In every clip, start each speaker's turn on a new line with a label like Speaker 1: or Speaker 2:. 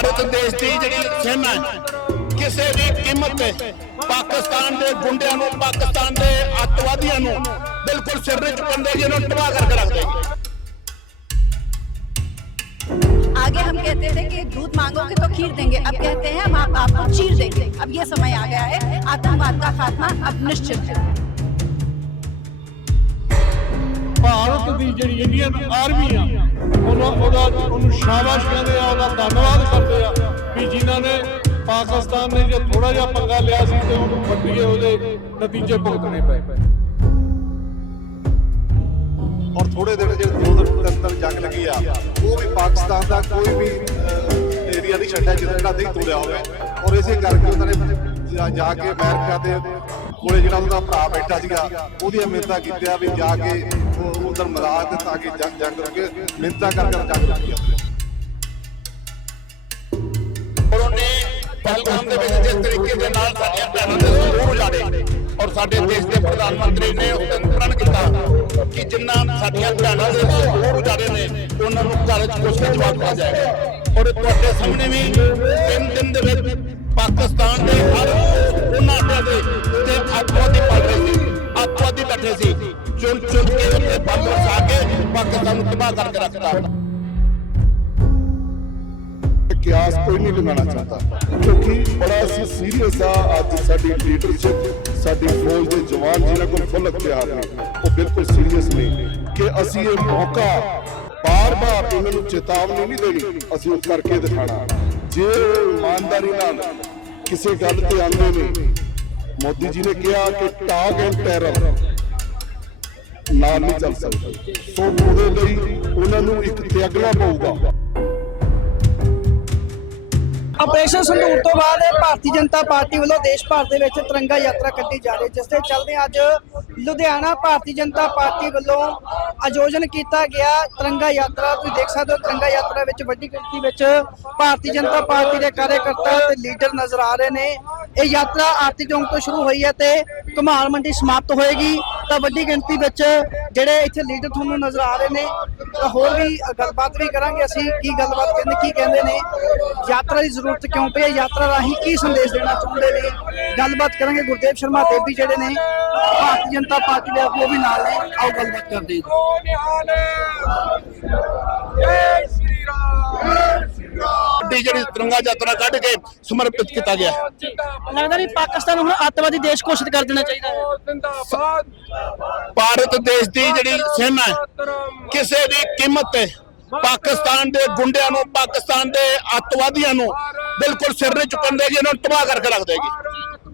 Speaker 1: ਭਾਰਤ ਦੇਸ਼ ਦੀ ਜਿਹੜੀ ਸੈਨਾ ਹੈ ਕਿਸੇ ਵੀ ਕੀਮਤ ਤੇ ਪਾਕਿਸਤਾਨ ਦੇ ਗੁੰਡਿਆਂ ਨੂੰ ਪਾਕਿਸਤਾਨ ਦੇ ਅੱਤਵਾਦੀਆਂ ਨੂੰ ਬਿਲਕੁਲ ਸਿਰ ਨਹੀਂ ਚੁੱਕਣ ਦੇਗੀ ਇਹਨਾਂ ਨੂੰ ਤਬਾਹ ਕਰਕੇ ਰੱਖ ਦੇਗੀ
Speaker 2: आगे हम कहते थे कि दूध मांगोगे तो खीर देंगे अब कहते हैं हम आप, आपको चीर देंगे अब ये समय आ गया है आतंकवाद का खात्मा अब निश्चित है
Speaker 3: ਭਾਰਤ ਦੀ ਜਿਹੜੀ ਇੰਡੀਅਨ ਆਰਮੀ ਆ ਉਹਨਾਂ ਉਹਦਾ ਉਹਨੂੰ ਸ਼ਾਬਾਸ਼ ਕਹਿੰਦੇ ਆ, ਉਹਦਾ ਧੰਨਵਾਦ ਕਰਦੇ ਆ ਵੀ ਜਿਨ੍ਹਾਂ ਨੇ ਪਾਕਿਸਤਾਨ ਨੇ ਜੇ ਥੋੜਾ ਜਿਹਾ ਪੰਗਾ ਲਿਆ ਸੀ ਤੇ ਉਹਨੂੰ ਵੱਡੀਏ ਉਹਦੇ ਨਤੀਜੇ ਭੁਗਤਣੇ ਪਏ।
Speaker 4: ਔਰ ਥੋੜੇ ਦਿਨ ਜਿਹੜੇ ਦੋ ਦਿਨ ਤਿੰਨ ਦਿਨ ਜੰਗ ਲੱਗੀ ਆ, ਉਹ ਵੀ ਪਾਕਿਸਤਾਨ ਦਾ ਕੋਈ ਵੀ ਏਰੀਆ ਨਹੀਂ ਛੱਡਿਆ ਜਿਹਦਾ ਜਿਹੜਾ ਨਹੀਂ ਤੋੜਿਆ ਹੋਵੇ। ਔਰ ਇਸੇ ਕਰਕੇ ਉਹਨਾਂ ਨੇ ਜਾ- ਕੇ ਅਮਰੀਕਾ ਦੇ ਕੋਲੇ ਜਿਹੜਾ ਉਹਦਾ ਭਰਾ ਬੈਠਾ ਸੀਗਾ ਉਹਦੀਆਂ ਮਿੰਤਾ ਕੀਤੀਆਂ ਵੀ ਜਾ ਕੇ ਉਹ ਉਧਰ ਮਰਾ ਕੇ ਤਾਂ ਕਿ ਜੰਗ ਜੰਗ ਰੁਕੇ ਮਿਹਨਤਾਂ ਕਰ ਕਰ ਜੰਗ ਰੁਕੀ ਆ
Speaker 1: ਉਹਨੇ ਪਹਿਲਗਾਮ ਦੇ ਵਿੱਚ ਜਿਸ ਤਰੀਕੇ ਦੇ ਨਾਲ ਸਾਡੀਆਂ ਭੈਣਾਂ ਦੇ ਸਰੂਰ ਉਜਾੜੇ ਔਰ ਸਾਡੇ ਦੇਸ਼ ਦੇ ਪ੍ਰਧਾਨ ਮੰਤਰੀ ਨੇ ਉਸ ਦਿਨ ਪ੍ਰਣ ਕੀਤਾ ਕਿ ਜਿੰਨਾ ਸਾਡੀਆਂ ਭੈਣਾਂ ਦੇ ਸਰੂਰ ਉਜਾੜੇ ਨੇ, ਉਹਨਾਂ ਨੂੰ ਘਰ ਚ ਕੁਛ ਨਾ ਜਵਾਬ ਦਿੱਤਾ ਜਾਏਗਾ। ਔਰ ਤੁਹਾਡੇ ਸਾਹਮਣੇ ਵੀ ਤਿੰਨ ਦਿਨ ਦੇ ਵਿੱਚ ਪਾਕਿਸਤਾਨ ਦੇ ਹਰ ਉਹਨਾਂ ਦੇ ਤੇ ਅੱਤਵਾਦੀ ਪੜ ਰਹੇ ਸੀ ਅੱਤਵਾਦੀ ਬੈਠੇ ਸੀ। ਚੁਣ ਚੁਣ ਕੇ ਉੱਤੇ ਬੰਬ ਵਸਾ ਕੇ ਪਾਕਿਸਤਾਨ ਨੂੰ ਤਬਾਹ ਕਰਕੇ ਰੱਖਤਾ।
Speaker 4: ਕਿਆਸ ਕੋਈ ਨਹੀਂ ਲਗਾਉਣਾ ਚਾਹਤਾ ਕਿਉਂਕਿ ਬੜਾ ਅਸੀਂ ਸੀਰੀਅਸ ਆ, ਅੱਜ ਸਾਡੀ ਲੀਡਰਸ਼ਿਪ ਸਾਡੀ ਫੌਜ ਦੇ ਜਵਾਨ ਜਿਹਨਾਂ ਕੋਲ ਫੁੱਲ ਅਖਤਿਆਰ ਨੇ, ਉਹ ਬਿਲਕੁਲ ਸੀਰੀਅਸ ਨੇ। ਕਿ ਅਸੀਂ ਇਹ ਮੌਕਾ ਬਾਰ-ਬਾਰ ਇਹਨਾਂ ਨੂੰ ਚੇਤਾਵਨੀ ਨਹੀਂ ਦੇਣੀ, ਅਸੀਂ ਉਹ ਕਰਕੇ ਦਿਖਾਣਾ ਜੇ ਉਹ ਇਮਾਨਦਾਰੀ ਨਾਲ ਕਿਸੇ ਗੱਲ ਤੇ ਆਉਂਦੇ ਨੇ ਮੋਦੀ ਜੀ ਨੇ ਕਿਹਾ ਕਿ ਟਾਗ ਐਂਡ ਟੈਰਰ ਨਾਲ ਨਹੀਂ ਚੱਲ ਸਕਦੇ। ਸੋ ਉਹਦੇ ਲਈ ਉਹਨਾਂ ਨੂੰ ਇੱਕ ਤਿਆਗਣਾ ਪਊਗਾ।
Speaker 5: ਆਪਰੇਸ਼ਨ ਸੰਧੂਰ ਤੋਂ ਬਾਅਦ ਭਾਰਤੀ ਜਨਤਾ ਪਾਰਟੀ ਵੱਲੋਂ ਦੇਸ਼ ਭਰ ਦੇ ਵਿੱਚ ਤਿਰੰਗਾ ਯਾਤਰਾ ਕੱਢੀ ਜਾ ਰਹੀ ਜਿਸ ਦੇ ਚੱਲਦੇ ਅੱਜ ਲੁਧਿਆਣਾ ਭਾਰਤੀ ਜਨਤਾ ਪਾਰਟੀ ਵੱਲੋਂ ਆਯੋਜਨ ਕੀਤਾ ਗਿਆ ਤਿਰੰਗਾ ਯਾਤਰਾ। ਤੁਸੀਂ ਦੇਖ ਸਕਦੇ ਹੋ ਤਿਰੰਗਾ ਯਾਤਰਾ ਵਿੱਚ ਵੱਡੀ ਗਿਣਤੀ ਵਿੱਚ ਭਾਰਤੀ ਜਨਤਾ ਪਾਰਟੀ ਦੇ ਕਾਰਜਕਰਤਾ ਤੇ ਲੀਡਰ ਨਜ਼ਰ ਆ ਰਹੇ ਨੇ। ਇਹ ਯਾਤਰਾ ਆਰਤੀ ਚੌਂਕ ਤੋਂ ਸ਼ੁਰੂ ਹੋਈ ਹੈ ਤੇ ਕਮਾਲ ਮੰਡੀ ਸਮਾਪਤ ਹੋਏਗੀ। ਤਾਂ ਵੱਡੀ ਗਿਣਤੀ ਵਿੱਚ ਜਿਹੜੇ ਇੱਥੇ ਲੀਡਰ ਤੁਹਾਨੂੰ ਨਜ਼ਰ ਆ ਰਹੇ ਨੇ, ਤਾਂ ਹੋਰ ਵੀ ਗੱਲਬਾਤ ਵੀ ਕਰਾਂਗੇ ਅਸੀਂ, ਕੀ ਗੱਲਬਾਤ ਕਹਿੰਦੇ, ਕੀ ਕਹਿੰਦੇ ਨੇ। ਯਾਤਰਾ ਦੀ ਜ਼ਰੂਰਤ ਕਿਉਂ ਪਈ ਹੈ? ਯਾਤਰਾ ਰਾਹੀਂ ਕੀ ਸੰਦੇਸ਼ ਦੇਣਾ ਚਾਹੁੰਦੇ ਨੇ? ਗੱਲਬਾਤ ਕਰਾਂਗੇ ਗੁਰਦੇਵ ਸ਼ਰਮਾ ਦੇਵੀ ਜਿਹੜੇ ਨੇ, ਭਾਰਤੀ ਜਨਤਾ ਪਾਰਟੀ ਦੇ ਉਹ ਵੀ ਨਾਲ ਨੇ। ਆਓ ਗੱਲਬਾਤ ਕਰਦੇ ਹਾਂ।
Speaker 1: ਵੱਡੀ ਜਿਹੜੀ ਤਿਰੰਗਾ ਯਾਤਰਾ ਕੱਢ ਕੇ ਸਮਰਪਿਤ ਕੀਤਾ ਗਿਆ
Speaker 5: ਲੱਗਦਾ ਨਹੀਂ ਪਾਕਿਸਤਾਨ ਨੂੰ ਹੁਣ ਅੱਤਵਾਦੀ ਦੇਸ਼ ਘੋਸ਼ਿਤ ਕਰ ਦੇਣਾ ਚਾਹੀਦਾ ਹੈ
Speaker 1: ਭਾਰਤ ਦੇਸ਼ ਦੀ ਜਿਹੜੀ ਸੈਨਾ ਹੈ ਕਿਸੇ ਵੀ ਕੀਮਤ ਤੇ ਪਾਕਿਸਤਾਨ ਦੇ ਗੁੰਡਿਆਂ ਨੂੰ ਪਾਕਿਸਤਾਨ ਦੇ ਅੱਤਵਾਦੀਆਂ ਨੂੰ ਬਿਲਕੁਲ ਸਿਰ ਨਹੀਂ ਚੁੱਕਣ ਦੇਗੀ ਇਹਨਾਂ ਨੂੰ ਤਬਾਹ ਕਰਕੇ ਰੱਖ ਦੇਗੀ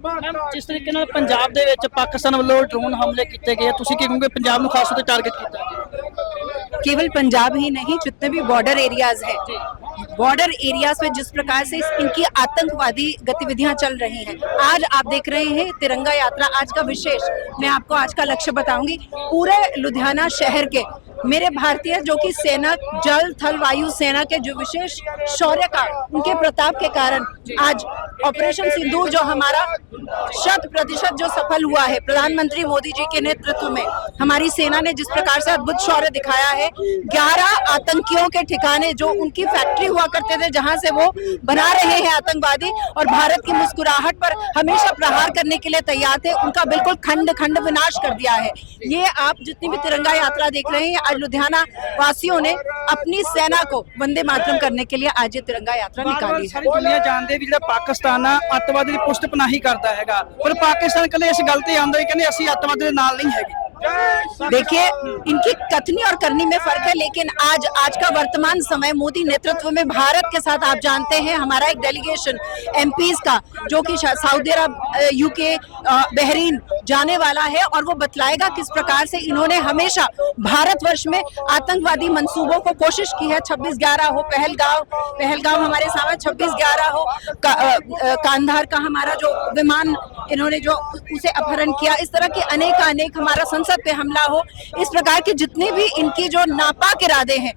Speaker 5: ਮੈਮ, ਜਿਸ ਤਰੀਕੇ ਨਾਲ ਪੰਜਾਬ ਦੇ ਵਿੱਚ ਪਾਕਿਸਤਾਨ ਵੱਲੋਂ ਡਰੋਨ ਹਮਲੇ ਕੀਤੇ ਗਏ ਤੁਸੀਂ ਕੀ ਕਹੋਗੇ ਪੰਜਾਬ ਨੂੰ ਖਾਸ ਤੌਰ ਤੇ ਟਾਰਗੇਟ ਕੀਤਾ ਗਿਆ
Speaker 2: केवल पंजाब ही नहीं जितने भी बॉर्डर एरियाज हैं बॉर्डर एरियाज़ में जिस प्रकार से इनकी आतंकवादी गतिविधियाँ चल रही हैं, आज आप देख रहे हैं तिरंगा यात्रा आज का विशेष। मैं आपको आज का लक्ष्य बताऊँगी। पूरे लुधियाना शहर के मेरे भारतीय जो कि सेना, जल, थल, वायु सेना के जो विशेष शौर्य का उनके प्रताप के कारण आज ऑपरेशन सिंदूर जो हमारा शत प्रतिशत जो सफल हुआ है, प्रधानमंत्री मोदी जी के नेतृत्व में, हमारी सेना ने जिस प्रकार से अद्भुत शौर्य दिखाया है 11 आतंकियों के ठिकाने जो उनकी फैक्ट्री हुआ करते थे, जहाँ से वो बना रहे हैं आतंकवादी, और भारत की मुस्कुराहट पर हमेशा प्रहार करने के लिए तैयार थे, उनका बिल्कुल खंड खंड विनाश कर दिया है। ये आप जितनी भी तिरंगा यात्रा देख रहे हैं, आज लुधियाना वासियों ने अपनी सेना को वंदे मातरम करने के लिए आज ये तिरंगा यात्रा निकाली है।
Speaker 5: ਸਾਰੀ ਦੁਨੀਆ ਜਾਣਦੀ ਹੈ ਵੀ ਜਿਹੜਾ ਪਾਕਿਸਤਾਨ ਆ ਅੱਤਵਾਦੀ ਦੀ ਪੁਸ਼ਤ ਪਨਾਹੀ ਕਰਦਾ ਹੈਗਾ ਪਰ ਪਾਕਿਸਤਾਨ ਕੱਲੇ ਇਸ ਗੱਲ ਤੇ ਆਉਂਦਾ ਹੀ ਕਹਿੰਦੇ ਅਸੀਂ ਅੱਤਵਾਦ ਦੇ ਨਾਲ नहीं ਹੈਗੇ
Speaker 2: देखिए इनकी कथनी और करनी में फर्क है लेकिन आज आज का वर्तमान समय मोदी नेतृत्व में भारत के साथ आप जानते हैं हमारा एक डेलीगेशन एमपीज का जो कि शा- सऊदी अरब अ, यूके अ, बहरीन जाने वाला है और वो बतलाएगा किस प्रकार से इन्होंने हमेशा भारतवर्ष में आतंकवादी मंसूबों को कोशिश की है। 26 ग्यारह हो, पहलगांव पहलगांव हमारे सामने 26 ग्यारह हो कांधार का हमारा जो विमान, इन्होंने जो उसे अपहरण किया। इस तरह के अनेक अनेक हमारा संसद पे हमला हो। इस प्रकार के जितने भी इनके जो नापाक इरादे हैं,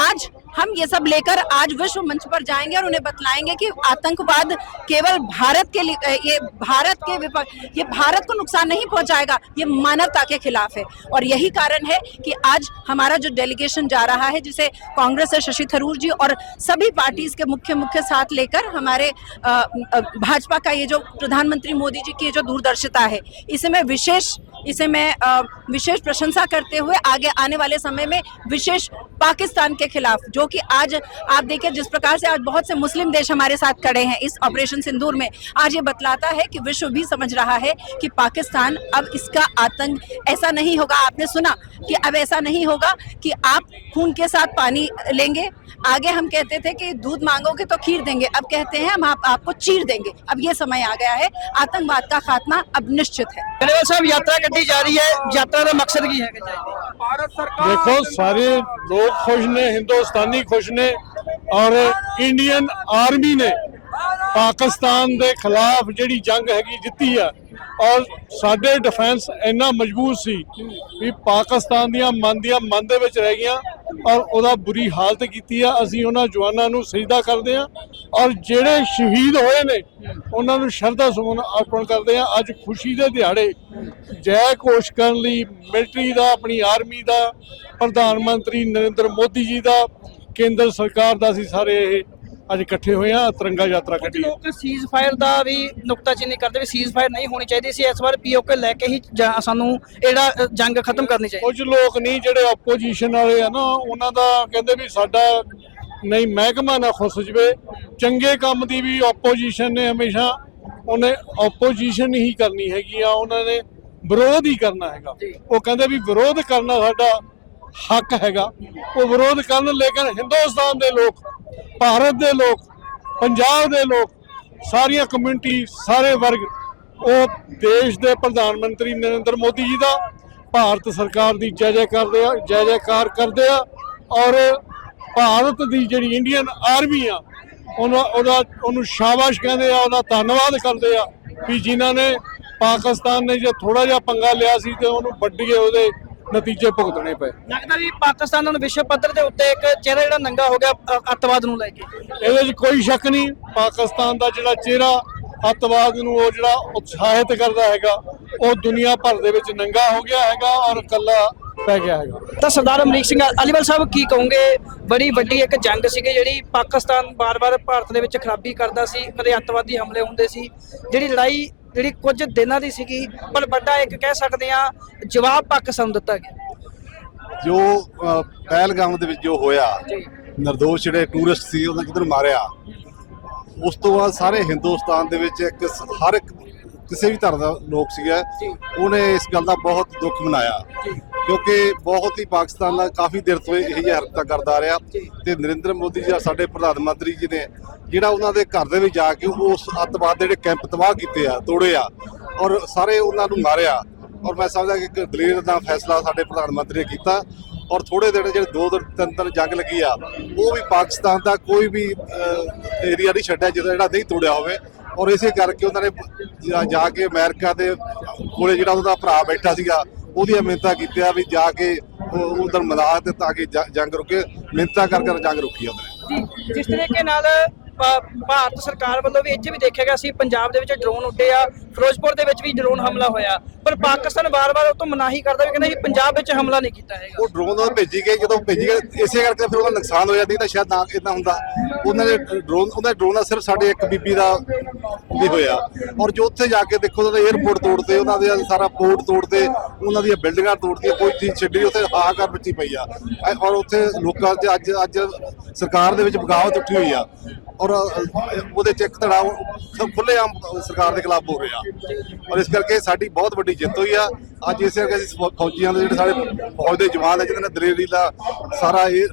Speaker 2: आज हम ये सब लेकर आज विश्व मंच पर जाएँगे और उन्हें बतलाएँगे कि आतंकवाद केवल भारत के लिए ये भारत के विपक्ष, ये भारत को नुकसान नहीं पहुंचाएगा, ये मानवता के खिलाफ है। और यही कारण है कि आज हमारा जो डेलीगेशन जा रहा है, जिसे कांग्रेस से शशि थरूर जी और सभी पार्टीज़ के मुख्य मुख्य साथ लेकर हमारे भाजपा का ये जो प्रधानमंत्री मोदी जी की जो दूरदर्शिता है, इसे मैं विशेष, इसे मैं विशेष प्रशंसा करते हुए आगे आने वाले समय में विशेष पाकिस्तान के खिलाफ, जो जो कि आज आप देखिए जिस प्रकार से आज बहुत से मुस्लिम देश हमारे साथ खड़े हैं इस ऑपरेशन सिंदूर में। आज ये बतलाता है कि विश्व भी समझ रहा है कि पाकिस्तान अब इसका आतंक ऐसा नहीं होगा आपने सुना कि अब ऐसा नहीं होगा कि आप खून के साथ पानी लेंगे। आगे हम कहते थे कि दूध मांगोगे तो खीर देंगे अब कहते हैं हम आप, आपको चीर देंगे। अब ये समय आ गया है आतंकवाद का खात्मा अब निश्चित है।
Speaker 5: साहब यात्रा कटी जा रही है यात्रा का मकसद की है। देखो सारे
Speaker 3: लोग खुश ने हिंदुस्तान ਨੇ ਖੁਸ਼ ਨੇ ਔਰ ਇੰਡੀਅਨ ਆਰਮੀ ਨੇ ਪਾਕਿਸਤਾਨ ਦੇ ਖਿਲਾਫ ਜਿਹੜੀ ਜੰਗ ਹੈਗੀ ਜਿੱਤੀ ਆ। ਔਰ ਸਾਡੇ ਡਿਫੈਂਸ ਇੰਨਾ ਮਜ਼ਬੂਤ ਸੀ ਵੀ ਪਾਕਿਸਤਾਨ ਦੀਆਂ ਮਨ ਦੀਆਂ ਮਨ ਦੇ ਵਿੱਚ ਰਹਿ ਗਈਆਂ ਔਰ ਉਹਦਾ ਬੁਰੀ ਹਾਲਤ ਕੀਤੀ ਆ। ਅਸੀਂ ਉਹਨਾਂ ਜਵਾਨਾਂ ਨੂੰ ਸਜਦਾ ਕਰਦੇ ਆ ਔਰ ਜਿਹੜੇ ਸ਼ਹੀਦ ਹੋਏ ਨੇ, ਉਹਨਾਂ ਨੂੰ ਸ਼ਰਧਾ ਸੁਮਨ ਅਰਪਣ ਕਰਦੇ ਆ ਅੱਜ ਖੁਸ਼ੀ ਦੇ ਦਿਹਾੜੇ ਜੈ ਘੋਸ਼ ਕਰਨ ਲਈ ਮਿਲਟਰੀ ਦਾ, ਆਪਣੀ ਆਰਮੀ ਦਾ, ਪ੍ਰਧਾਨ ਮੰਤਰੀ ਨਰਿੰਦਰ ਮੋਦੀ ਜੀ ਦਾ ਕੇਂਦਰ ਸਰਕਾਰ ਦਾ ਅਸੀਂ ਸਾਰੇ ਇਹ ਅੱਜ ਇਕੱਠੇ ਹੋਏ ਆ ਤਿਰੰਗਾ ਯਾਤਰਾ
Speaker 5: ਕੁਝ
Speaker 3: ਕੱਢੀ
Speaker 5: ਲੋਕ ਸੀਜ਼ ਫਾਇਰ ਦਾ ਵੀ ਨੁਕਤਾਚੀਨੀ ਕਰਦੇ ਵੀ ਸੀਜ਼ ਫਾਇਰ ਨਹੀਂ ਹੋਣੀ ਚਾਹੀਦੀ ਸੀ ਇਸ ਵਾਰ ਪੀਓਕੇ ਲੈ ਕੇ ਹੀ ਜਾਂ ਸਾਨੂੰ ਇਹ ਜਿਹੜਾ ਅ, ਜੰਗ ਖਤਮ ਕਰਨੀ ਚਾਹੀਦੀ।
Speaker 3: ਕੁਝ ਲੋਕ ਨਹੀਂ ਜਿਹੜੇ ਆਪੋਜੀਸ਼ਨ ਵਾਲੇ ਆ ਨਾ ਉਹਨਾਂ ਦਾ ਕਹਿੰਦੇ ਵੀ ਸਾਡਾ ਨਹੀਂ ਮਹਿਕਮਾ ਨਾ ਖੁੱਸ ਜਵੇ। ਚੰਗੇ ਕੰਮ ਦੀ ਵੀ ਆਪੋਜੀਸ਼ਨ ਨੇ ਹਮੇਸ਼ਾ ਉਹਨੇ ਆਪੋਜੀਸ਼ਨ ਹੀ ਕਰਨੀ ਹੈਗੀ ਆ ਉਹਨਾਂ ਨੇ ਵਿਰੋਧ ਹੀ ਕਰਨਾ ਹੈਗਾ। ਉਹ ਕਹਿੰਦੇ ਵੀ ਵਿਰੋਧ ਕਰਨਾ ਸਾਡਾ ਹੱਕ ਹੈਗਾ। ਉਹ ਵਿਰੋਧ ਕਰਨ, ਲੇਕਿਨ ਹਿੰਦੁਸਤਾਨ ਦੇ ਲੋਕ, ਭਾਰਤ ਦੇ ਲੋਕ, ਪੰਜਾਬ ਦੇ ਲੋਕ, ਸਾਰੀਆਂ ਕਮਿਊਨਿਟੀ, ਸਾਰੇ ਵਰਗ, ਉਹ ਦੇਸ਼ ਦੇ ਪ੍ਰਧਾਨ ਮੰਤਰੀ ਨਰਿੰਦਰ ਮੋਦੀ ਜੀ ਦਾ, ਭਾਰਤ ਸਰਕਾਰ ਦੀ ਜੈ ਜੈ ਕਰਦੇ ਆ, ਜੈ ਜੈਕਾਰ ਕਰਦੇ ਆ, ਔਰ ਭਾਰਤ ਦੀ ਜਿਹੜੀ ਇੰਡੀਅਨ ਆਰਮੀ ਆ, ਉਹਨਾਂ, ਉਹਦਾ, ਉਹਨੂੰ ਸ਼ਾਬਾਸ਼ ਕਹਿੰਦੇ ਆ, ਉਹਦਾ ਧੰਨਵਾਦ ਕਰਦੇ ਆ, ਵੀ ਜਿਨ੍ਹਾਂ ਨੇ ਪਾਕਿਸਤਾਨ ਨੇ ਜੇ ਥੋੜਾ ਜਿਹਾ ਪੰਗਾ ਲਿਆ ਸੀ ਤੇ ਉਹਨੂੰ ਵੱਡੀਏ ਉਹਦੇ ਨਤੀਜੇ ਭੁਗਤਣੇ ਪਏ।
Speaker 5: ਲੱਗਦਾ ਵੀ ਪਾਕਿਸਤਾਨ ਨੂੰ ਵਿਸ਼ਵ ਪੱਧਰ ਦੇ ਉੱਤੇ ਇੱਕ ਚਿਹਰਾ ਜਿਹੜਾ ਨੰਗਾ ਹੋ ਗਿਆ ਅ, ਅੱਤਵਾਦ ਨੂੰ ਲੈ ਕੇ।
Speaker 3: ਇਹਦੇ 'ਚ ਕੋਈ ਸ਼ੱਕ ਨਹੀਂ ਪਾਕਿਸਤਾਨ ਦਾ ਜਿਹੜਾ ਚਿਹਰਾ ਅੱਤਵਾਦ ਨੂੰ ਉਹ ਜਿਹੜਾ ਉਤਸ਼ਾਹਿਤ ਕਰਦਾ ਹੈਗਾ ਉਹ ਦੁਨੀਆ ਭਰ ਦੇ ਵਿੱਚ ਨੰਗਾ ਹੋ ਗਿਆ ਹੈਗਾ ਔਰ ਕੱਲਾ ਪੈ ਗਿਆ ਹੈਗਾ।
Speaker 5: ਤਾਂ ਸਰਦਾਰ ਅਮਰੀਕ ਸਿੰਘ ਅਲੀਵਾਲ ਸਾਹਿਬ ਕੀ ਕਹੋਗੇ? ਬੜੀ ਵੱਡੀ ਇੱਕ ਜੰਗ ਸੀਗੀ ਜਿਹੜੀ ਪਾਕਿਸਤਾਨ ਬਾਰ-ਬਾਰ ਭਾਰਤ ਦੇ ਵਿੱਚ ਖਰਾਬੀ ਕਰਦਾ ਸੀ ਕਦੇ ਅੱਤਵਾਦੀ ਹਮਲੇ ਹੁੰਦੇ ਸੀ ਜਿਹੜੀ ਲੜਾਈ ਜਿਹੜੀ ਕੁਝ ਦਿਨਾਂ ਦੀ ਸੀਗੀ ਪਰ ਵੱਡਾ ਇੱਕ ਕਹਿ ਸਕਦੇ ਆ ਜਵਾਬ ਪਾਕਿਸਤਾਨ ਨੂੰ ਦਿੱਤਾ ਗਿਆ।
Speaker 6: ਜੋ ਪਹਿਲਗਾਮ ਦੇ ਵਿੱਚ ਜੋ ਹੋਇਆ ਨਿਰਦੋਸ਼ ਜਿਹੜੇ ਟੂਰਿਸਟ ਸੀ ਉਹਨਾਂ ਕਿਧਰ ਮਾਰਿਆ? ਉਸ ਤੋਂ ਬਾਅਦ ਸਾਰੇ ਹਿੰਦੁਸਤਾਨ ਦੇ ਵਿੱਚ ਇੱਕ ਹਰ ਇੱਕ ਕਿਸੇ ਵੀ ਧਰਮ ਦਾ ਲੋਕ ਸੀਗਾ। ਉਹਨੇ ਇਸ ਗੱਲ ਦਾ ਬਹੁਤ ਦੁੱਖ ਮਨਾਇਆ। ਕਿਉਂਕਿ ਬਹੁਤ ਹੀ ਪਾਕਿਸਤਾਨ ਨਾਲ ਕਾਫੀ ਦੇਰ ਤੋਂ ਇਹ ਜਿਹੀ ਹਰਕਤਾਂ ਕਰਦਾ ਆ ਰਿਹਾ। ਤੇ ਨਰਿੰਦਰ ਮੋਦੀ ਜੀ ਸਾਡੇ ਪ੍ਰਧਾਨ ਮੰਤਰੀ ਜੀ ਨੇ ਜਿਹੜਾ ਉਹਨਾਂ ਦੇ ਘਰ ਦੇ ਵਿੱਚ ਜਾ ਕੇ ਉਸ ਅੱਤਵਾਦ ਦੇ ਜਿਹੜੇ ਕੈਂਪ ਤਬਾਹ ਕੀਤੇ ਆ, ਤੋੜੇ ਆ ਔਰ ਸਾਰੇ ਉਹਨਾਂ ਨੂੰ ਮਾਰਿਆ ਔਰ ਮੈਂ ਸਮਝਦਾ ਕਿ ਇੱਕ ਦਲੇਰ ਦਾ ਫੈਸਲਾ ਸਾਡੇ ਪ੍ਰਧਾਨ ਮੰਤਰੀ ਨੇ ਕੀਤਾ ਔਰ ਥੋੜੇ ਦਿਨ ਜਿਹੜੇ ਦੋ ਦੋ ਤਿੰਨ ਤਿੰਨ ਜੰਗ ਲੱਗੀ ਆ, ਉਹ ਵੀ ਪਾਕਿਸਤਾਨ ਦਾ ਕੋਈ ਵੀ ਏਰੀਆ ਨਹੀਂ ਛੱਡਿਆ ਜਿਹਦਾ ਜਿਹੜਾ ਨਹੀਂ ਤੋੜਿਆ ਹੋਵੇ ਔਰ ਇਸੇ ਕਰਕੇ ਉਹਨਾਂ ਨੇ ਜਾ- ਕੇ ਅਮਰੀਕਾ ਦੇ ਕੋਲੇ ਜਿਹੜਾ ਉਹਦਾ ਭਰਾ ਬੈਠਾ ਸੀਗਾ ਉਹਦੀਆਂ ਮਿਹਨਤਾਂ ਕੀਤੀਆਂ ਵੀ ਜਾ ਕੇ ਉਹ ਉਧਰ ਮਦਦ ਤਾਂ ਕਿ ਜੰਗ ਰੁਕੇ ਮਿਹਨਤਾਂ ਕਰ ਕਰ ਜੰਗ ਰੁਕੀ ਉਹਨੇ
Speaker 5: ਜੀ, ਜਿਸ ਤਰੀਕੇ ਨਾਲ ਭਾਰਤ ਸਰਕਾਰ ਵੱਲੋਂ ਵੀ ਇੱਥੇ ਵੀ ਦੇਖਿਆ ਗਿਆ ਸੀ, ਪੰਜਾਬ ਦੇ ਵਿੱਚ ਡਰੋਨ ਉੱਡੇ ਆ, ਫਿਰੋਜ਼ਪੁਰ ਦੇ ਵਿੱਚ ਵੀ ਡਰੋਨ ਹਮਲਾ ਹੋਇਆ। ਪਰ ਪਾਕਿਸਤਾਨ ਵਾਰ-ਵਾਰ ਉਹ ਤੋਂ ਮਨਾਹੀ ਕਰਦਾ ਵੀ ਕਹਿੰਦਾ ਵੀ ਪੰਜਾਬ ਵਿੱਚ ਹਮਲਾ ਨਹੀਂ ਕੀਤਾ ਹੈਗਾ।
Speaker 6: ਉਹ ਡਰੋਨ ਉਹ ਭੇਜੀ ਗਏ ਜਦੋਂ ਭੇਜੀ ਗਏ ਇਸੇ ਕਰਕੇ ਫਿਰ ਉਹਦਾ ਨੁਕਸਾਨ ਹੋਇਆ ਨਹੀਂ ਤਾਂ ਸ਼ਾਇਦ ਨਾ ਇਦਾਂ ਹੁੰਦਾ। ਉਹਨਾਂ ਦੇ ਡਰੋਨ ਉਹਦਾ ਡਰੋਨ ਨਾਲ ਸਿਰਫ ਸਾਡੇ ਇੱਕ ਬੀਬੀ ਦਾ ਵੀ ਹੋਇਆ। ਔਰ ਜੋ ਉੱਥੇ ਜਾ ਕੇ ਦੇਖੋ ਉਹਨਾਂ ਦੇ 에어ਪੋਰਟ ਤੋੜਦੇ ਉਹਨਾਂ ਦੇ ਸਾਰਾ ਪੋਰਟ ਤੋੜਦੇ ਉਹਨਾਂ ਦੀਆਂ ਬਿਲਡਿੰਗਾਂ ਤੋੜਦੀਆਂ ਕੋਈ ਚੀਜ਼ ਛੱਡੀ, ਉੱਥੇ ਹਾਹਾਕਾਰ ਮੱਚੀ ਪਈ ਆ। ਔਰ ਉੱਥੇ ਲੋਕਾਂ 'ਚ ਅੱਜ ਅੱਜ ਸਰਕਾਰ ਦੇ ਵਿੱਚ ਬਗਾਵਤ ਉੱਠੀ ਹੋਈ ਆ। ਔਰ ਉਹਦੇ ਚ ਇੱਕ ਧੜਾ ਖੁੱਲੇ ਆਮ ਸਰਕਾਰ ਦੇ ਖਿਲਾਫ ਹੋ ਰਿਹਾ। ਔਰ ਇਸ ਕਰਕੇ ਸਾਡੀ ਬਹੁਤ ਵੱਡੀ ਜਿੱਤ ਹੋਈ ਆ। ਅੱਜ ਇਸੇ ਕਰਕੇ ਅਸੀਂ ਫੌ- ਫੌਜੀਆਂ ਦੇ ਜਿਹੜੇ ਸਾਡੇ ਫੌਜ ਦੇ ਜਵਾਨ ਆ ਜਿਨ੍ਹਾਂ ਨੇ ਦਲੇਰੀ ਦਾ ਸਾਰਾ ਇਹ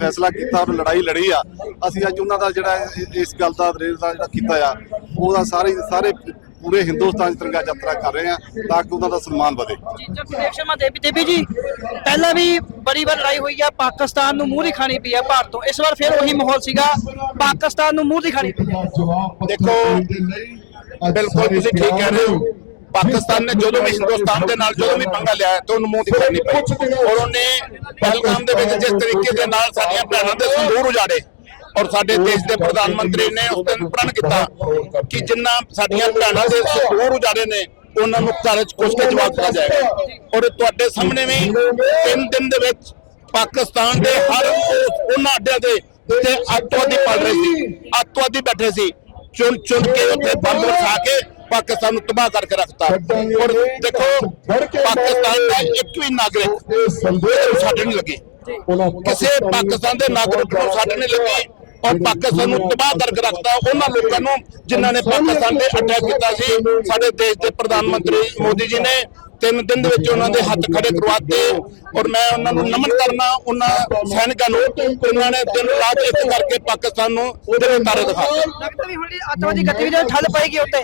Speaker 6: ਫੈਸਲਾ ਕੀਤਾ ਔਰ ਲੜਾਈ ਲੜੀ ਆ, ਅਸੀਂ ਅੱਜ ਉਹਨਾਂ ਦਾ ਜਿਹੜਾ ਇਸ ਗੱਲ ਦਾ ਦਲੇਰ ਦਾ ਜਿਹੜਾ ਕੀਤਾ ਆ, ਉਹਦਾ ਸਾਰੇ ਸਾਰੇ ਪੂਰੇ ਹਿੰਦੁਸਤਾਨ 'ਚ ਤਿਰੰਗਾ ਯਾਤਰਾ ਕਰ ਰਹੇ ਆ ਤਾਂ ਕਿ ਉਹਨਾਂ ਦਾ ਸਨਮਾਨ ਵਧੇ।
Speaker 5: ਜੀ ਜੀ ਗੁਰਦੇਵ ਸ਼ਰਮਾ ਦੇਵੀ ਦੇਵੀ ਜੀ ਪਹਿਲਾਂ ਵੀ ਬੜੀ ਵਾਰ ਲੜਾਈ ਹੋਈ ਆ ਪਾਕਿਸਤਾਨ ਨੂੰ ਮੂੰਹ ਦੀ ਖਾਣੀ ਪਈ ਆ ਭਾਰਤ ਤੋਂ। ਇਸ ਵਾਰ ਫਿਰ ਉਹੀ ਮਾਹੌਲ ਸੀਗਾ ਪਾਕਿਸਤਾਨ ਨੂੰ ਮੂੰਹ ਦੀ ਖਾਣੀ ਪਈ
Speaker 1: ਦੇਖੋ ਬਿਲਕੁਲ ਤੁਸੀਂ ਠੀਕ ਕਹਿ ਰਹੇ ਹੋ। ਪਾਕਿਸਤਾਨ ਨੇ ਜਦੋਂ ਵੀ ਹਿੰਦੁਸਤਾਨ ਦੇ ਨਾਲ ਜਦੋਂ ਵੀ ਪੰਗਾ ਲਿਆ ਤਾਂ ਉਹਨੂੰ ਮੂੰਹ ਦਿਖਾਣੀ ਪਈ। ਔਰ ਉਹਨੇ ਪਹਿਲਗਾਮ ਦੇ ਵਿੱਚ ਜਿਸ ਤਰੀਕੇ ਦੇ ਨਾਲ ਸਾਡੀਆਂ ਭੈਣਾਂ ਦੇ ਸੰਦੂਰ ਉਜਾੜੇ। ਔਰ ਸਾਡੇ ਦੇਸ਼ ਦੇ ਪ੍ਰਧਾਨ ਮੰਤਰੀ ਨੇ ਉਸ ਦਿਨ ਪ੍ਰਣ ਕੀਤਾ ਕਿ ਜਿੰਨਾ ਸਾਡੀਆਂ ਭੈਣਾਂ ਦੇ ਸੰਦੂਰ ਉਜਾੜੇ ਨੇ ਉਹਨਾਂ ਨੂੰ ਘਰ ਚ ਕੁਛ ਕੇ ਜਵਾਬ ਦਿੱਤਾ ਜਾਏਗਾ। ਔਰ ਤੁਹਾਡੇ ਸਾਹਮਣੇ ਵੀ ਤਿੰਨ ਦਿਨ ਦੇ ਵਿੱਚ ਪਾਕਿਸਤਾਨ ਦੇ ਹਰ ਉਹਨਾਂ ਅੱਡਿਆਂ ਦੇ ਤੇ ਅੱਤਵਾਦੀ ਪੜ ਰਹੇ ਸੀ ਅੱਤਵਾਦੀ ਬੈਠੇ ਸੀ। ਚੁਣ ਚੁਣ ਕੇ ਉੱਥੇ ਬੰਬ ਵਸਾ ਕੇ ਪਾਕਿਸਤਾਨ ਨੂੰ ਤਬਾਹ ਕਰਕੇ ਰੱਖਤਾ। ਔਰ ਦੇਖੋ ਪਾਕਿਸਤਾਨ ਦਾ ਇੱਕ ਵੀ ਨਾਗਰਿਕ ਛੱਡ ਨਹੀਂ ਲੱਗੇ। ਕਿਸੇ ਪਾਕਿਸਤਾਨ ਦੇ ਨਾਗਰਿਕ ਨੂੰ ਛੱਡ ਨਹੀਂ ਲੱਗੀ। ਔਰ ਪਾਕਿਸਤਾਨ ਨੂੰ ਤਬਾਹ ਕਰਕੇ ਰੱਖਤਾ ਉਹਨਾਂ ਲੋਕਾਂ ਨੂੰ ਜਿਨ੍ਹਾਂ ਨੇ ਪਾਕਿਸਤਾਨ ਤੇ ਅਟੈਕ ਕੀਤਾ ਸੀ ਸਾਡੇ ਦੇਸ਼ ਦੇ ਪ੍ਰਧਾਨ ਮੰਤਰੀ ਮੋਦੀ ਜੀ ਨੇ ਤਿੰਨ ਦਿਨ ਦੇ ਵਿੱਚ ਉਹਨਾਂ ਦੇ ਹੱਥ ਖੜੇ ਕਰਵਾਤੇ ਔਰ ਮੈਂ ਉਹਨਾਂ ਨੂੰ ਨਮਨ ਕਰਨਾ ਉਹਨਾਂ ਸੈਨਿਕਾਂ ਨੂੰ ਉਹਨਾਂ ਨੇ ਦਿਨ ਰਾਤ ਇੱਕ ਕਰਕੇ ਪਾਕਿਸਤਾਨ ਨੂੰ ਦਿਨ ਤਾਰੇ ਦਿਖਾਤੇ
Speaker 5: ਲੱਗਦਾ ਵੀ ਹੁਣ ਇਹ ਅੱਤਵਾਦੀ ਗਤੀਵਿਧੀਆਂ ਨੂੰ ਠੱਲ ਪਏਗੀ ਉੱਤੇ।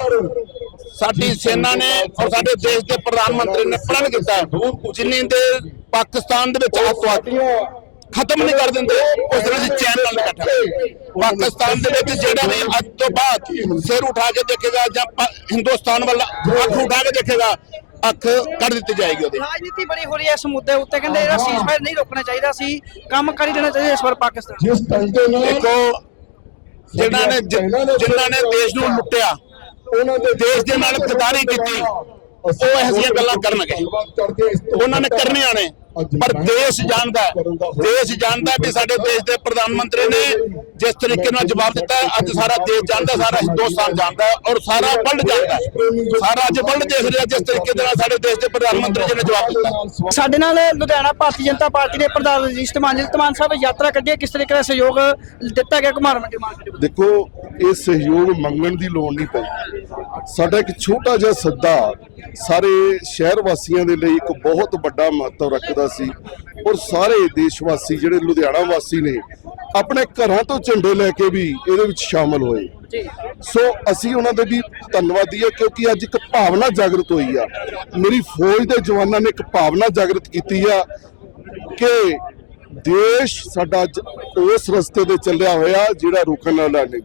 Speaker 1: ਸਾਡੀ ਸੈਨਾ ਨੇ ਔਰ ਸਾਡੇ ਦੇਸ਼ ਦੇ ਪ੍ਰਧਾਨ ਮੰਤਰੀ ਨੇ ਪ੍ਰਣ ਕੀਤਾ ਜਿੰਨੀ ਦੇ ਪਾਕਿਸਤਾਨ ਦੇ ਵਿੱਚ ਅੱਤਵਾਦ ਖਤਮ ਨਹੀਂ ਕਰ ਦਿੰਦੇ ਉਸ ਦਿਨ ਅਸੀਂ ਚੈਨ ਨਾਲ ਨਹੀਂ ਬੈਠਾਂਗੇ ਪਾਕਿਸਤਾਨ ਦੇ ਵਿੱਚ ਜਿਹੜਾ ਵੀ ਅੱਜ ਤੋਂ ਬਾਅਦ ਸਿਰ ਉਠਾ ਕੇ ਦੇਖੇਗਾ ਜਾਂ ਹਿੰਦੁਸਤਾਨ ਵੱਲ ਅੱਖ ਉਠਾ ਕੇ ਦੇਖੇਗਾ ਅੱਖ ਕੱਢ ਦਿੱਤੀ ਜਾਏਗੀ ਉਹਦੀ।
Speaker 5: ਰਾਜਨੀਤੀ ਬੜੀ ਹੋ ਰਹੀ ਹੈ ਇਸ ਮੁੱਦੇ ਉੱਤੇ ਕਹਿੰਦੇ ਇਹਦਾ ਸੀਜ਼ਫਾਇਰ ਨਹੀਂ ਰੋਕਣਾ ਚਾਹੀਦਾ ਸੀ ਕੰਮ ਕਰ ਦੇਣਾ ਚਾਹੀਦਾ ਇਸ ਵਾਰ ਪਾਕਿਸਤਾਨ।
Speaker 4: ਜਿਸ ਦੇ ਨਾਲ
Speaker 1: ਦੇਖੋ ਜਿਨ੍ਹਾਂ ਨੇ ਜਿਨ੍ਹਾਂ ਨੇ ਦੇਸ਼ ਨੂੰ ਲੁੱਟਿਆ
Speaker 4: ਉਹਨਾਂ ਦੇ
Speaker 1: ਦੇਸ਼ ਦੇ ਨਾਲ ਗਦਾਰੀ ਕੀਤੀ ਉਹ ਇਹੋ ਜਿਹੀਆਂ ਗੱਲਾਂ ਕਰਨਗੇ। ਉਹਨਾਂ ਨੇ ਕਰਨੀਆਂ ਨੇ। ਪਰ ਦੇਸ਼ ਜਾਣਦਾ ਹੈ, ਦੇਸ਼ ਜਾਣਦਾ ਵੀ ਸਾਡੇ ਦੇਸ਼ ਦੇ ਪ੍ਰਧਾਨ ਮੰਤਰੀ ਨੇ ਜਿਸ ਤਰੀਕੇ ਨਾਲ ਜਵਾਬ ਦਿੱਤਾ ਅੱਜ ਸਾਰਾ ਦੇਸ਼ ਜਾਣਦਾ ਸਾਰਾ ਹਿੰਦੁਸਤਾਨ ਜਾਣਦਾ ਔਰ ਸਾਰਾ ਵਰਲਡ ਜਾਣਦਾ। ਸਾਰਾ ਅੱਜ ਵਰਲਡ ਦੇਖ ਰਿਹਾ ਜਿਸ ਤਰੀਕੇ ਨਾਲ ਸਾਡੇ ਦੇਸ਼ ਦੇ ਪ੍ਰਧਾਨ ਮੰਤਰੀ ਜੀ ਨੇ ਜਵਾਬ ਦਿੱਤਾ
Speaker 5: ਸਾਡੇ ਨਾਲ ਲੁਧਿਆਣਾ ਭਾਰਤੀ ਜਨਤਾ ਪਾਰਟੀ ਦੇ ਪ੍ਰਧਾਨ ਰਜੀਸ਼ ਧਮਾਨ ਜੀ ਧਮਾਨ ਸਾਹਿਬ ਯਾਤਰਾ ਕੱਢੀ ਕਿਸ ਤਰੀਕੇ ਦਾ ਸਹਿਯੋਗ ਦਿੱਤਾ ਗਿਆ? ਕੁਮਾਰ ਮੰਡੀ ਮਾਰਕੀਟ ਵਿੱਚ
Speaker 4: ਦੇਖੋ ਇਹ ਸਹਿਯੋਗ ਮੰਗਣ ਦੀ ਲੋੜ ਨਹੀਂ ਪਈ। ਸਾਡਾ ਇੱਕ ਛੋਟਾ ਜਿਹਾ ਸੱਦਾ ਸਾਰੇ ਸ਼ਹਿਰ ਵਾਸੀਆਂ ਦੇ ਲਈ ਇੱਕ ਬਹੁਤ ਵੱਡਾ ਮਹੱਤਵ ਰੱਖਦਾ ਸੀ ਔਰ ਸਾਰੇ ਦੇਸ਼ ਵਾਸੀ ਜਿਹੜੇ ਲੁਧਿਆਣਾ ਵਾਸੀ ਨੇ ਆਪਣੇ ਘਰਾਂ ਤੋਂ ਝੰਡੇ ਲੈ ਕੇ ਵੀ ਇਹਦੇ ਵਿੱਚ ਸ਼ਾਮਲ ਹੋਏ। ਸੋ ਅਸੀਂ ਉਹਨਾਂ ਦੇ ਵੀ ਧੰਨਵਾਦੀ ਹੈ ਕਿਉਂਕਿ ਅੱਜ ਇੱਕ ਭਾਵਨਾ ਜਾਗਰਤ ਹੋਈ ਆ। ਮੇਰੀ ਫੌਜ ਦੇ ਜਵਾਨਾਂ ਨੇ ਇੱਕ ਭਾਵਨਾ ਜਾਗਰਤ ਕੀਤੀ ਆ ਕਿ ਦੇਸ਼ ਸਾਡਾ ਉਸ ਰਸਤੇ ਤੇ ਚੱਲਿਆ ਹੋਇਆ ਜਿਹੜਾ ਰੁਕਣ ਵਾਲਾ ਨਹੀਂ,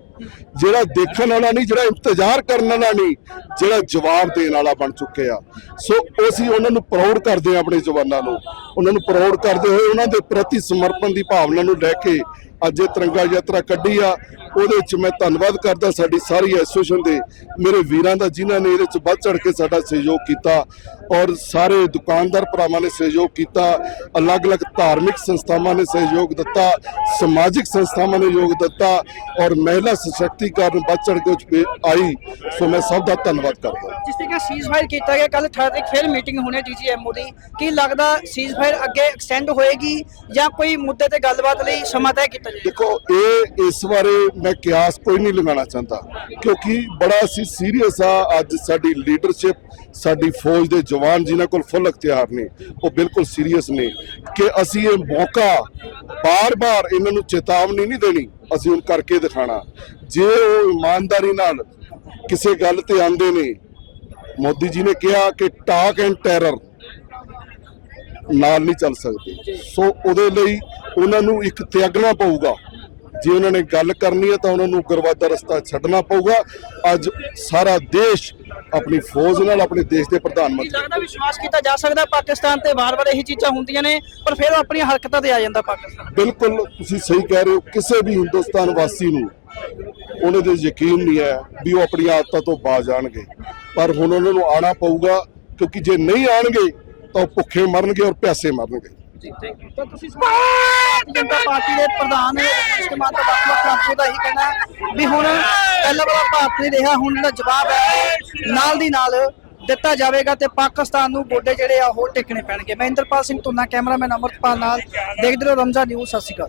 Speaker 4: ਜਿਹੜਾ ਦੇਖਣ ਵਾਲਾ ਨਹੀਂ, ਜਿਹੜਾ ਇੰਤਜ਼ਾਰ ਕਰਨ ਵਾਲਾ ਨਹੀਂ, ਜਿਹੜਾ ਜਵਾਬ ਦੇਣ ਵਾਲਾ ਬਣ ਚੁੱਕਿਆ ਸੋ ਅਸੀਂ ਉਹਨਾਂ ਨੂੰ ਪ੍ਰਾਊਡ ਕਰਦੇ ਹਾਂ ਆਪਣੇ ਜਵਾਨਾਂ ਨੂੰ। ਉਹਨਾਂ ਨੂੰ ਪ੍ਰਾਊਡ ਕਰਦੇ ਹੋਏ ਉਹਨਾਂ ਦੇ ਪ੍ਰਤੀ ਸਮਰਪਣ ਦੀ ਭਾਵਨਾ ਨੂੰ ਲੈ ਕੇ ਅੱਜ ਇਹ ਤਿਰੰਗਾ ਯਾਤਰਾ ਕੱਢੀ ਆ। ਉਹਦੇ ਵਿੱਚ ਮੈਂ ਧੰਨਵਾਦ ਕਰਦਾ ਸਾਡੀ ਸਾਰੀ ਐਸੋਸੀਏਸ਼ਨ ਦੇ ਮੇਰੇ ਵੀਰਾਂ ਦਾ ਜਿਨ੍ਹਾਂ ਨੇ ਇਹਦੇ ਵਿੱਚ ਵੱਧ ਚੜ ਕੇ ਸਾਡਾ ਸਹਿਯੋਗ ਕੀਤਾ ਔਰ ਸਾਰੇ ਦੁਕਾਨਦਾਰ ਭਰਾਵਾਂ ਨੇ ਸਹਿਯੋਗ ਕੀਤਾ ਅਲੱਗ-ਅਲੱਗ ਧਾਰਮਿਕ ਸੰਸਥਾਵਾਂ ਨੇ ਸਹਿਯੋਗ ਦਿੱਤਾ ਸਮਾਜਿਕ ਸੰਸਥਾਵਾਂ ਨੇ ਯੋਗ ਦਿੱਤਾ ਔਰ ਮਹਿਲਾ ਸਸ਼ਕਤੀਕਰਨ ਵੱਧ ਚੜ ਕੇ ਆਈ ਸੋ ਮੈਂ ਸਭ ਦਾ ਧੰਨਵਾਦ ਕਰਦਾ
Speaker 5: ਜਿਸ ਤਰੀਕੇ ਸੀਜ਼ਫਾਇਰ ਕੀਤਾ ਗਿਆ ਕੱਲ 18 ਤਰੀਕ ਫਿਰ ਮੀਟਿੰਗ ਹੋਣੀ ਡੀਜੀਐਮਓ ਦੀ। ਕੀ ਲੱਗਦਾ ਸੀਜ਼ਫਾਇਰ ਅੱਗੇ ਐਕਸਟੈਂਡ ਹੋਏਗੀ ਜਾਂ ਕੋਈ ਮੁੱਦੇ ਤੇ ਗੱਲਬਾਤ ਲਈ ਸਮਾਂ ਤੈਅ ਕੀਤਾ ਜਾਏਗਾ
Speaker 4: ਦੇਖੋ ਇਹ ਇਸ ਬਾਰੇ ਮੈਂ ਕਿਆਸ ਕੋਈ ਨਹੀਂ ਲਗਾਉਣਾ ਚਾਹੁੰਦਾ। ਕਿਉਂਕਿ ਬੜਾ ਅਸੀਂ ਸੀਰੀਅਸ ਆ ਅੱਜ ਸਾਡੀ ਲੀਡਰਸ਼ਿਪ ਸਾਡੀ ਫੌਜ ਦੇ ਜਵਾਨ ਜਿਨ੍ਹਾਂ ਕੋਲ ਫੁੱਲ ਅਖਤਿਆਰ ਨੇ ਉਹ ਬਿਲਕੁਲ ਸੀਰੀਅਸ ਨੇ। ਕਿ ਅਸੀਂ ਇਹ ਮੌਕਾ ਬਾਰ-ਬਾਰ ਇਹਨਾਂ ਨੂੰ ਚੇਤਾਵਨੀ ਨਹੀਂ ਦੇਣੀ ਅਸੀਂ ਹੁਣ ਕਰਕੇ ਦਿਖਾਣਾ ਜੇ ਉਹ ਇਮਾਨਦਾਰੀ ਨਾਲ ਕਿਸੇ ਗੱਲ ਤੇ ਆਂਦੇ ਨੇ ਮੋਦੀ ਜੀ ਨੇ ਕਿਹਾ ਕਿ ਟਾਕ ਐਂਡ ਟੈਰਰ ਨਾਲ ਨਹੀਂ ਚੱਲ ਸਕਦੇ। ਸੋ ਉਹਦੇ ਲਈ ਉਹਨਾਂ ਨੂੰ ਇੱਕ ਤਿਆਗਣਾ ਪਊਗਾ। ਜੇ ਉਹਨਾਂ ਨੇ ਗੱਲ ਕਰਨੀ ਹੈ ਤਾਂ ਉਹਨਾਂ ਨੂੰ ਉਗਰਵਾਦ ਦਾ ਰਸਤਾ ਛੱਡਣਾ ਪਊਗਾ। ਅੱਜ ਸਾਰਾ ਦੇਸ਼ ਆਪਣੀ ਫੌਜ ਨਾਲ ਆਪਣੇ ਦੇਸ਼ ਦੇ ਪ੍ਰਧਾਨ ਮੰਤਰੀ
Speaker 5: ਲੱਗਦਾ ਵਿਸ਼ਵਾਸ ਕੀਤਾ ਜਾ ਸਕਦਾ ਪਾਕਿਸਤਾਨ ਤੇ ਵਾਰ-ਵਾਰ ਇਹੀ ਚੀਜ਼ਾਂ ਹੁੰਦੀਆਂ ਨੇ ਪਰ ਫਿਰ ਉਹ ਆਪਣੀਆਂ ਹਰਕਤਾਂ ਤੇ ਆ ਜਾਂਦਾ ਪਾਕਿਸਤਾਨ।
Speaker 4: ਬਿਲਕੁਲ ਤੁਸੀਂ ਸਹੀ ਕਹਿ ਰਹੇ ਹੋ ਕਿਸੇ ਵੀ ਹਿੰਦੁਸਤਾਨ ਵਾਸੀ ਨੂੰ ਉਹਨਾਂ ਦੇ ਯਕੀਨ ਨਹੀਂ ਹੈ ਵੀ ਉਹ ਆਪਣੀਆਂ ਆਦਤਾਂ ਤੋਂ ਬਾਜ਼ ਆਣਗੇ। ਪਰ ਹੁਣ ਉਹਨਾਂ ਨੂੰ ਆਣਾ ਪਊਗਾ ਕਿਉਂਕਿ ਜੇ ਨਹੀਂ ਆਣਗੇ ਤਾਂ ਭੁੱਖੇ ਮਰਨਗੇ ਔਰ ਪਿਆਸੇ ਮਰਨਗੇ।
Speaker 5: ਤਾਂ ਤੁਸੀਂ ਭਾਰਤੀ ਜਨਤਾ ਪਾਰਟੀ ਦੇ ਪ੍ਰਧਾਨ ਰਜੀਸ਼ ਦਾ ਵੱਖ ਵੱਖ ਆਗੂ ਦਾ ਹੀ ਕਹਿਣਾ ਹੈ ਵੀ ਹੁਣ ਪਹਿਲਾਂ ਵਾਲਾ ਭਾਰਤ ਨਹੀਂ ਰਿਹਾ, ਹੁਣ ਜਿਹੜਾ ਜਵਾਬ ਹੈ ਨਾਲ ਦੀ ਨਾਲ ਦਿੱਤਾ ਜਾਵੇਗਾ ਤੇ ਪਾਕਿਸਤਾਨ ਨੂੰ ਗੋਡੇ ਜਿਹੜੇ ਆ ਉਹ ਟੇਕਣੇ ਪੈਣਗੇ। ਮੈਂ ਇੰਦਰਪਾਲ ਸਿੰਘ ਧੁੰਨਾ, ਕੈਮਰਾਮੈਨ ਅਮਰਪਾਲ ਨਾਲ ਦੇਖਦੇ ਰਹੋ ਰਮਜ਼ਾ ਨਿਊਜ਼, ਸਤਿ ਸ਼੍ਰੀ ਅਕਾਲ।